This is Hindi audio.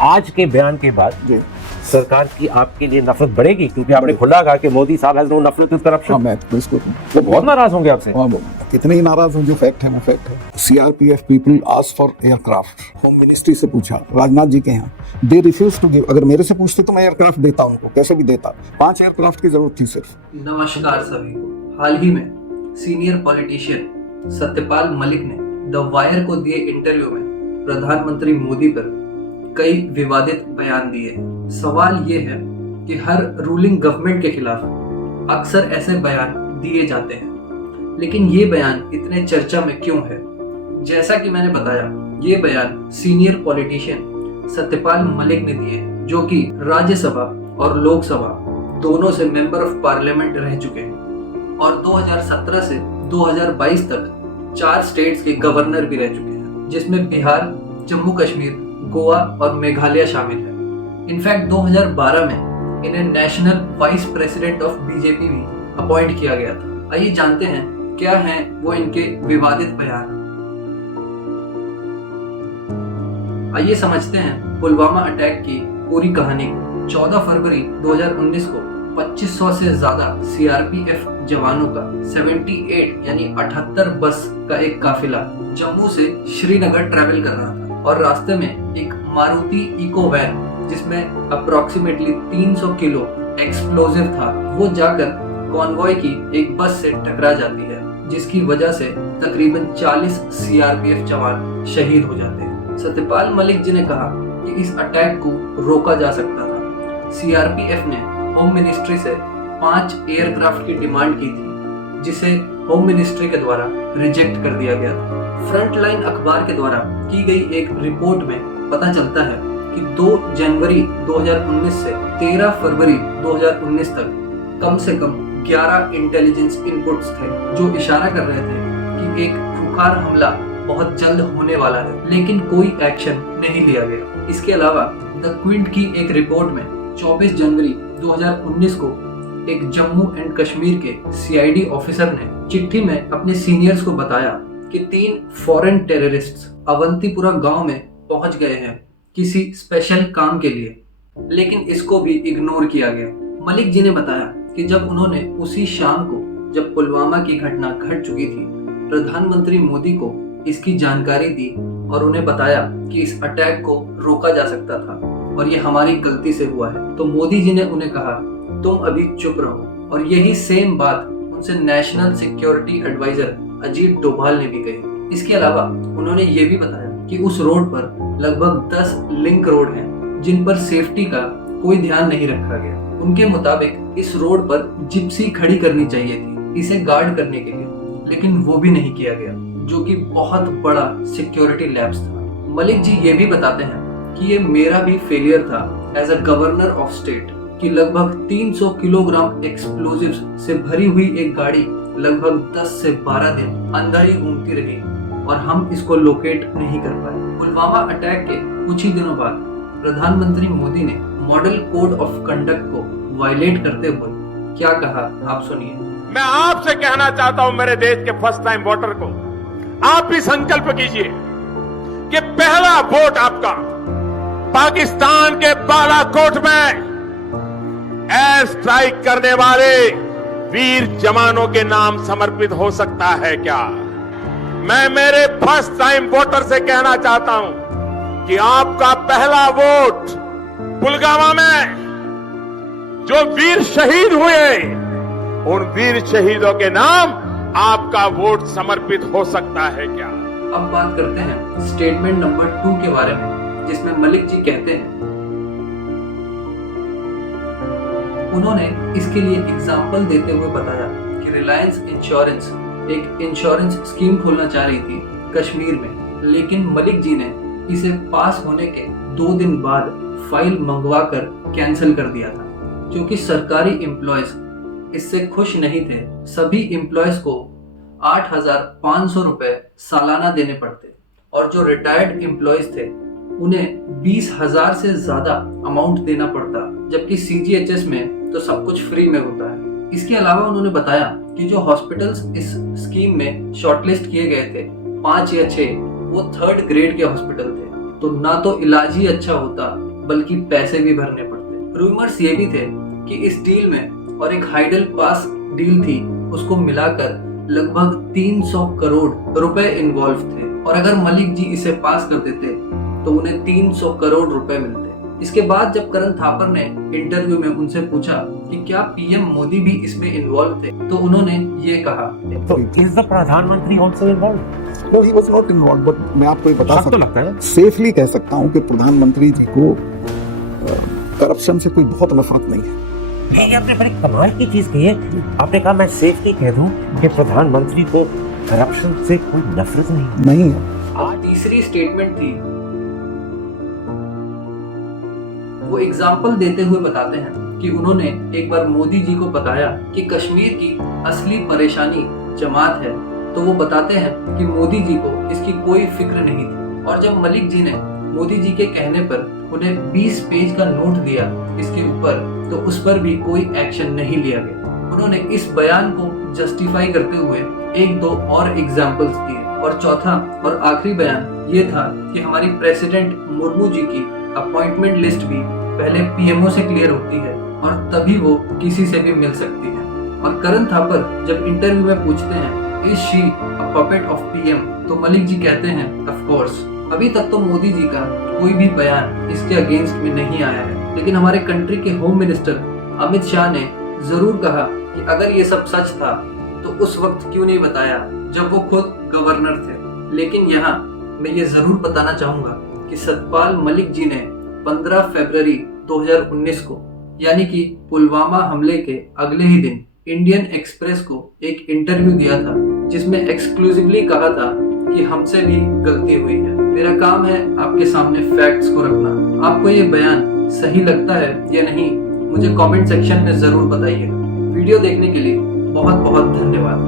आज के बयान के बाद जी सरकार की आपके लिए नफरत बढ़ेगी, क्योंकि आपने खुला कहा कि मोदी साहब हैज नो नफरत विद हाँ, करप्शन। मैं इसको वो बहुत नाराज होंगे आपसे। हाँ, कितने ही नाराज हूँ, जो फैक्ट है ना फैक्ट है। CRPF people ask for aircraft, home ministry से पूछा, राजनाथ जी के यहाँ, दे रिफ्यूज टू गिव। अगर मेरे से पूछते तो मैं एयरक्राफ्ट देता उनको, कैसे भी देता। 5 एयरक्राफ्ट की जरूरत थी सिर्फ। नमस्कार सभी को। हाल ही में सीनियर पॉलिटिशियन सत्यपाल मलिक ने द वायर को दिए इंटरव्यू में प्रधानमंत्री मोदी पर कई विवादित बयान दिए। सवाल ये है कि हर रूलिंग गवर्नमेंट के खिलाफ अक्सर ऐसे बयान दिए जाते हैं, लेकिन ये बयान इतने चर्चा में क्यों है? जैसा कि मैंने बताया, ये बयान सीनियर पॉलिटिशियन सत्यपाल मलिक ने दिए, जो कि राज्यसभा और लोकसभा दोनों से मेंबर ऑफ पार्लियामेंट रह चुके हैं और 2017 से 2022 तक 4 स्टेट्स के गवर्नर भी रह चुके हैं, जिसमें बिहार, जम्मू कश्मीर, गोवा और मेघालय शामिल है। इनफैक्ट 2012 में इन्हें national vice president of BJP भी अपॉइंट किया गया था। आइए जानते हैं क्या हैं वो इनके विवादित बयान। आइए समझते हैं पुलवामा अटैक की पूरी कहानी को। 14 फरवरी 2019 को 2500 से ज्यादा सीआरपीएफ जवानों का 78 यानी 78 बस का एक काफिला जम्मू से श्रीनगर ट्रैवल कर रहा था और रास्ते में एक मारुति इको वैन जिसमें अप्रोक्सीमेटली 300 किलो एक्सप्लोजिव था, वो जाकर कॉन्वॉय की एक बस से टकरा जाती है, जिसकी वजह से तकरीबन 40 सीआरपीएफ जवान शहीद हो जाते हैं। सत्यपाल मलिक जी ने कहा कि इस अटैक को रोका जा सकता था। सीआरपीएफ ने होम मिनिस्ट्री से 5 एयरक्राफ्ट की डिमांड की थी, जिसे होम मिनिस्ट्री के द्वारा रिजेक्ट कर दिया गया था। फ्रंटलाइन अखबार के द्वारा की गई एक रिपोर्ट में पता चलता है कि 2 जनवरी 2019 से 13 फरवरी 2019 तक कम से कम 11 इंटेलिजेंस इनपुट्स थे, जो इशारा कर रहे थे कि एक खुखार हमला बहुत जल्द होने वाला है, लेकिन कोई एक्शन नहीं लिया गया। इसके अलावा द क्विंट की एक रिपोर्ट में 24 जनवरी 2019 को एक जम्मू एंड कश्मीर के सीआईडी ऑफिसर ने चिट्ठी में अपने सीनियर्स को बताया कि 3 फॉरेन टेररिस्ट्स अवंतीपुरा गांव में पहुंच गए हैं किसी स्पेशल काम के लिए, लेकिन इसको भी इग्नोर किया गया। मलिक जी ने बताया कि जब उन्होंने उसी शाम को, जब पुलवामा की घटना घट चुकी थी, प्रधानमंत्री मोदी को इसकी जानकारी दी और उन्हें बताया कि इस अटैक को रोका जा सकता था और ये हमारी गलती से हुआ है, तो मोदी जी ने उन्हें कहा तुम अभी चुप रहो। और यही सेम बात उनसे national security adviser Ajit Doval ने भी कही। इसके अलावा उन्होंने ये भी बताया कि उस रोड पर लगभग 10 लिंक रोड हैं, जिन पर सेफ्टी का कोई ध्यान नहीं रखा गया। उनके मुताबिक इस रोड पर जिप्सी खड़ी करनी चाहिए थी इसे गार्ड करने के लिए, लेकिन वो भी नहीं किया गया, जो कि बहुत बड़ा सिक्योरिटी लैप्स था। मलिक जी ये भी बताते हैं कि ये मेरा भी फेलियर था as a governor of state कि लगभग 300 किलोग्राम एक्सप्लोजिव्स से भरी हुई एक गाड़ी लगभग 10 से 12 दिन अंदर ही घूमती रही और हम इसको लोकेट नहीं कर पाए। पुलवामा अटैक के कुछ ही दिनों बाद प्रधानमंत्री मोदी ने मॉडल कोड ऑफ कंडक्ट को वायलेट करते हुए क्या कहा, आप सुनिए। मैं आपसे कहना चाहता हूं, मेरे देश के फर्स्ट टाइम वोटर को, आप भी संकल्प कीजिए कि पहला वोट आपका पाकिस्तान के बालाकोट में एयर स्ट्राइक करने वाले वीर जवानों के नाम समर्पित हो सकता है क्या? मैं मेरे फर्स्ट टाइम वोटर से कहना चाहता हूं कि आपका पहला वोट पुलवामा में जो वीर शहीद हुए, उन वीर शहीदों के नाम आपका वोट समर्पित हो सकता है क्या? अब बात करते हैं स्टेटमेंट नंबर 2 के बारे में, जिसमें मलिक जी कहते हैं, उन्होंने इसके लिए एग्जाम्पल देते हुए बताया कि रिलायंस इंश्योरेंस एक इंश्योरेंस स्कीम खोलना चाह रही थी कश्मीर में, लेकिन मलिक जी ने इसे पास होने के 2 दिन बाद फाइल मंगवा कर कैंसिल कर दिया था, क्योंकि सरकारी एम्प्लॉयज इससे खुश नहीं थे। सभी एम्प्लॉयज को 8,500 रुपए सालाना देने पड़ते और जो रिटायर्ड एम्प्लॉयज थे उन्हें 20,000 से ज्यादा अमाउंट देना पड़ता, जबकि सीजीएचएस में तो सब कुछ फ्री में होता है। इसके अलावा उन्होंने बताया कि जो हॉस्पिटल्स इस स्कीम में शॉर्टलिस्ट किए गए थे 5 या 6, वो 3rd ग्रेड के हॉस्पिटल थे तो ना तो इलाज ही अच्छा होता बल्कि पैसे भी भरने पड़ते। रूमर्स ये भी थे कि इस डील में और एक हाइडल पास डील थी, उसको मिलाकर लगभग 300 करोड़ रुपए इन्वॉल्व थे और अगर मलिक जी इसे पास कर देते तो उन्हें 300 करोड़ रुपए मिलते। इसके बाद जब करण थापर ने इंटरव्यू में उनसे पूछा कि क्या पीएम मोदी भी इसमें इन्वॉल्व थे, तो उन्होंने ये कहा, तो इज द प्रधानमंत्री also involve? No, he was not involved, but मैं आपको ये बता शक तो लगता है। सेफली कह सकता हूँ कि प्रधानमंत्री जी को करप्शन से कोई बहुत नफरत नहीं है। नहीं, आपने बड़ी कमाल की चीज कही है। आपने कहा मैं सेफली कह दूं कि प्रधानमंत्री को करप्शन से कोई नफरत नहीं है। आज तीसरी स्टेटमेंट थी, वो एग्जाम्पल देते हुए बताते हैं कि उन्होंने एक बार मोदी जी को बताया कि कश्मीर की असली परेशानी जमात है, तो वो बताते हैं कि मोदी जी को इसकी कोई फिक्र नहीं थी। और जब मलिक जी ने मोदी जी के कहने पर उन्हें 20 पेज का नोट दिया इसके ऊपर, तो उस पर भी कोई एक्शन नहीं लिया गया। उन्होंने इस बयान को जस्टिफाई करते हुए एक दो और एग्जाम्पल्स दिए और चौथा और आखिरी बयान ये था कि हमारी प्रेसिडेंट मुर्मू जी की अपॉइंटमेंट लिस्ट भी पहले पीएमओ से क्लियर होती है और तभी वो किसी से भी मिल सकती है। और करण थापर जब इंटरव्यू में पूछते हैं is she a puppet of PM, तो मलिक जी कहते हैं ऑफ कोर्स। अभी तक तो मोदी जी का कोई भी बयान इसके अगेंस्ट में नहीं आया है, लेकिन हमारे कंट्री के होम मिनिस्टर अमित शाह ने जरूर कहा कि अगर ये सब सच था तो उस वक्त क्यों नहीं बताया जब वो खुद गवर्नर थे। लेकिन यहाँ मैं ये जरूर बताना चाहूंगा कि सतपाल मलिक जी ने 15 फरवरी 2019 को यानी कि पुलवामा हमले के अगले ही दिन इंडियन एक्सप्रेस को एक इंटरव्यू दिया था, जिसमें एक्सक्लूसिवली कहा था कि हमसे भी गलती हुई है। मेरा काम है आपके सामने फैक्ट्स को रखना। आपको ये बयान सही लगता है या नहीं, मुझे कमेंट सेक्शन में जरूर बताइए। वीडियो देखने के लिए बहुत बहुत धन्यवाद।